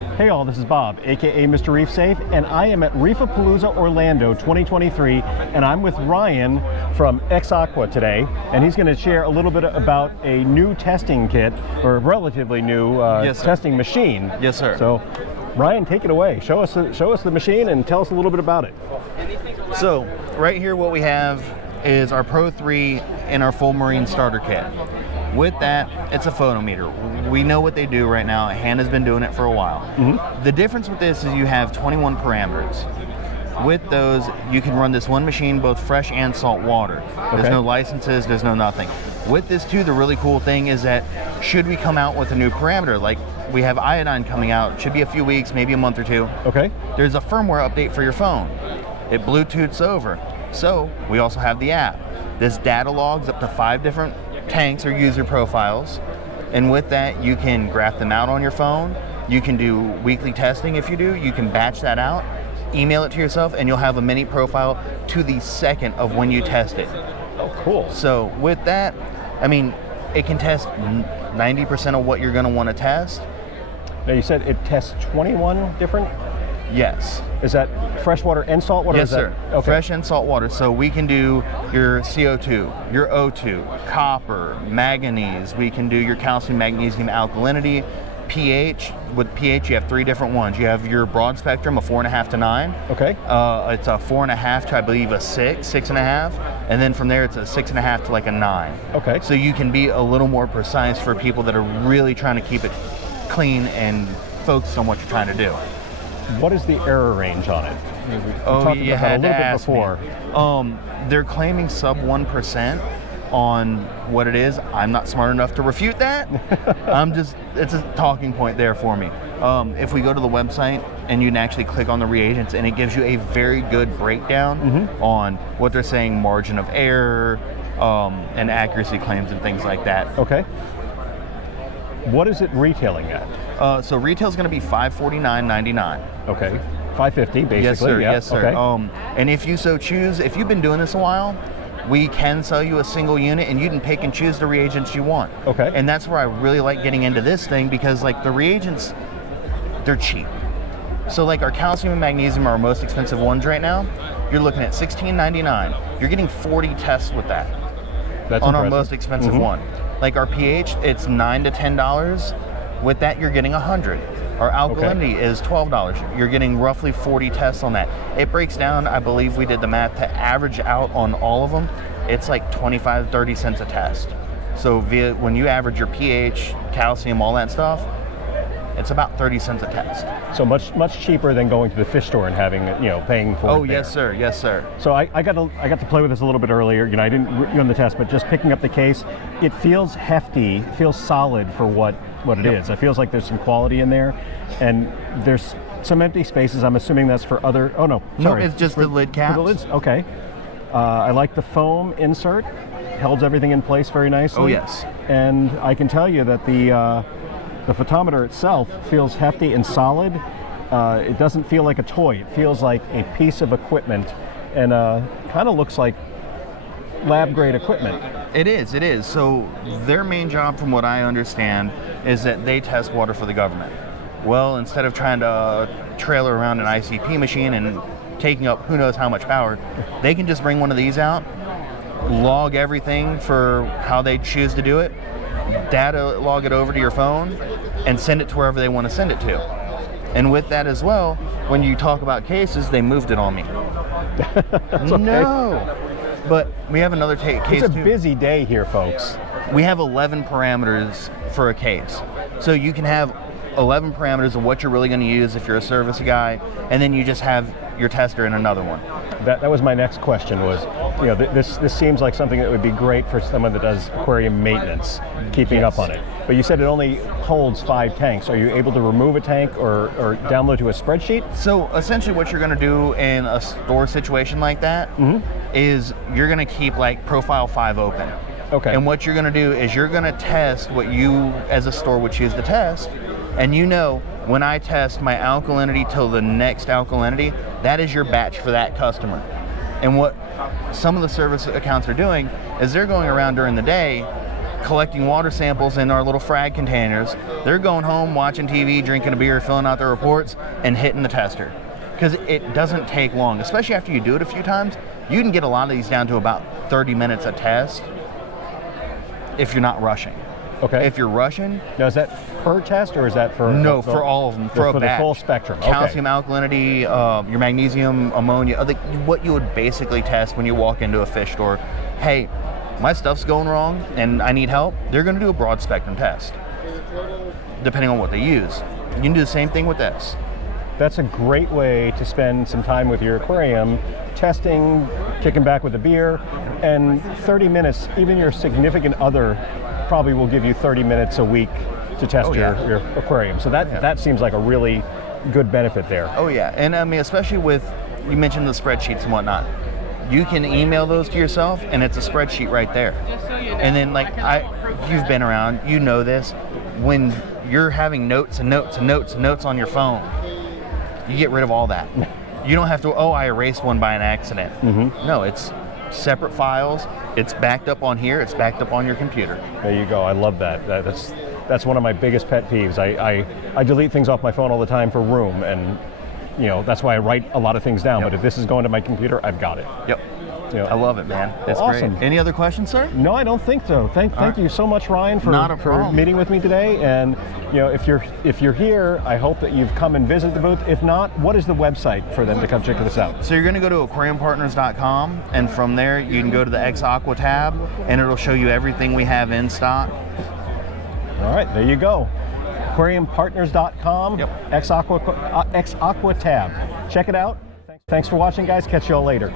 Hey all, this is Bob, aka Mr. Reef Safe, and I am at Reefapalooza Orlando 2023, and I'm with Ryan from Exaqua today, and he's going to share a little bit about a new testing kit, or a relatively new testing machine. Yes, sir. So, Ryan, take it away. Show us the machine and tell us a little bit about it. So, right here what we have is our Pro 3 and our full marine starter kit. With that, it's a photometer. We know what they do right now. Hannah's been doing it for a while. Mm-hmm. The difference with this is you have 21 parameters. With those, you can run this one machine both fresh and salt water. There's no licenses, there's no nothing. With this too, the really cool thing is that should we come out with a new parameter, like we have iodine coming out, should be a few weeks, maybe a month or two. Okay. There's a firmware update for your phone. It Bluetooths over. So we also have the app. This data logs up to 5 different tanks or user profiles, and with that you can graph them out on your phone. You can do weekly testing. If you do, you can batch that out, email it to yourself, and you'll have a mini profile to the second of when you test it. Oh, cool. So with that, I mean, it can test 90% of what you're going to want to test. Now you said it tests 21 different? Yes. Is that freshwater and saltwater? Yes, sir. Okay. Fresh and salt water. So we can do your CO2, your O2, copper, manganese. We can do your calcium, magnesium, alkalinity, pH. With pH, you have 3 different ones. You have your broad spectrum, a 4.5 to 9. Okay. It's a 4.5 to, I believe, a 6, 6.5, and then from there it's a 6.5 to like a 9. Okay. So you can be a little more precise for people that are really trying to keep it clean and focused on what you're trying to do. What is the error range on it? We Oh, you had to ask before. Me. They're claiming sub 1% on what it is. I'm not smart enough to refute that. It's a talking point there for me. If we go to the website and you can actually click on the reagents, and it gives you a very good breakdown on what they're saying, margin of error, and accuracy claims and things like that. Okay. What is it retailing at? So retail is going to be $549.99. Okay, $550 basically. Yes, sir. Yeah. Yes, sir. Okay. And if you so choose, if you've been doing this a while, we can sell you a single unit, and you can pick and choose the reagents you want. Okay. And that's where I really like getting into this thing, because like the reagents, they're cheap. So like our calcium and magnesium are our most expensive ones right now. You're looking at $16.99. You're getting 40 tests with that. That's on impressive. Our most expensive one. Like our pH, it's $9 to $10. With that, you're getting 100. Our alkalinity is $12. You're getting roughly 40 tests on that. It breaks down, I believe we did the math, to average out on all of them, it's like 25, 30 cents a test. So when you average your pH, calcium, all that stuff, it's about 30 cents a test. So much cheaper than going to the fish store and having, paying for it. Oh, yes, sir. Yes, sir. So I got to play with this a little bit earlier. I didn't run the test, but just picking up the case, it feels hefty, feels solid for what it is. It feels like there's some quality in there, and there's some empty spaces. I'm assuming that's for other. Oh no, sorry. No, it's just the lid caps. For the lids. Okay. I like the foam insert. Holds everything in place very nicely. Oh yes. And I can tell you that the photometer itself feels hefty and solid. It doesn't feel like a toy. It feels like a piece of equipment, and kind of looks like lab grade equipment. It is. So their main job, from what I understand, is that they test water for the government. Well, instead of trying to trailer around an ICP machine and taking up who knows how much power, they can just bring one of these out, log everything for how they choose to do it, data log it over to your phone, and send it to wherever they want to send it to. And with that as well, when you talk about cases, they moved it on me. That's okay. No. But we have another case too. It's a busy day here, folks. We have 11 parameters for a case. So you can have 11 parameters of what you're really going to use if you're a service guy, and then you just have your tester in another one. That was my next question was, this seems like something that would be great for someone that does aquarium maintenance, keeping up on it. But you said it only holds 5 tanks. Are you able to remove a tank or download to a spreadsheet? So essentially what you're going to do in a store situation like that is you're going to keep like profile 5 open. Okay. And what you're going to do is you're going to test what you as a store would choose to test. And when I test my alkalinity till the next alkalinity, that is your batch for that customer. And what some of the service accounts are doing is they're going around during the day collecting water samples in our little frag containers. They're going home, watching TV, drinking a beer, filling out their reports, and hitting the tester. Because it doesn't take long, especially after you do it a few times. You can get a lot of these down to about 30 minutes a test if you're not rushing. Okay. If you're rushing... Now, is that per test, or is that for... No, for all of them. For a the batch. full spectrum. Calcium, alkalinity, your magnesium, ammonia, what you would basically test when you walk into a fish store. Hey, my stuff's going wrong and I need help. They're going to do a broad spectrum test, depending on what they use. You can do the same thing with this. That's a great way to spend some time with your aquarium, testing, kicking back with a beer, and 30 minutes, even your significant other probably will give you 30 minutes a week to test your aquarium. So that seems like a really good benefit there. Oh yeah, and I mean, especially with, you mentioned the spreadsheets and whatnot. You can email those to yourself and it's a spreadsheet right there. And then you've been around, you know this, when you're having notes and notes and notes and notes on your phone, you get rid of all that. You don't have to, I erased one by an accident. Mm-hmm. No, it's separate files. It's backed up on here. It's backed up on your computer. There you go. I love that. That's one of my biggest pet peeves. I delete things off my phone all the time for room, and that's why I write a lot of things down. Yep. But if this is going to my computer, I've got it. Yep. I love it, man. It's awesome. Great. Any other questions, sir? No, I don't think so. Thank you so much, Ryan, for meeting with me today. And if you're here, I hope that you've come and visited the booth. If not, what is the website for them to come check this out? So you're going to go to aquariumpartners.com, and from there you can go to the Exaqua tab, and it'll show you everything we have in stock. All right, there you go. Aquariumpartners.com, Yep. Exaqua tab. Check it out. Thanks for watching, guys. Catch you all later.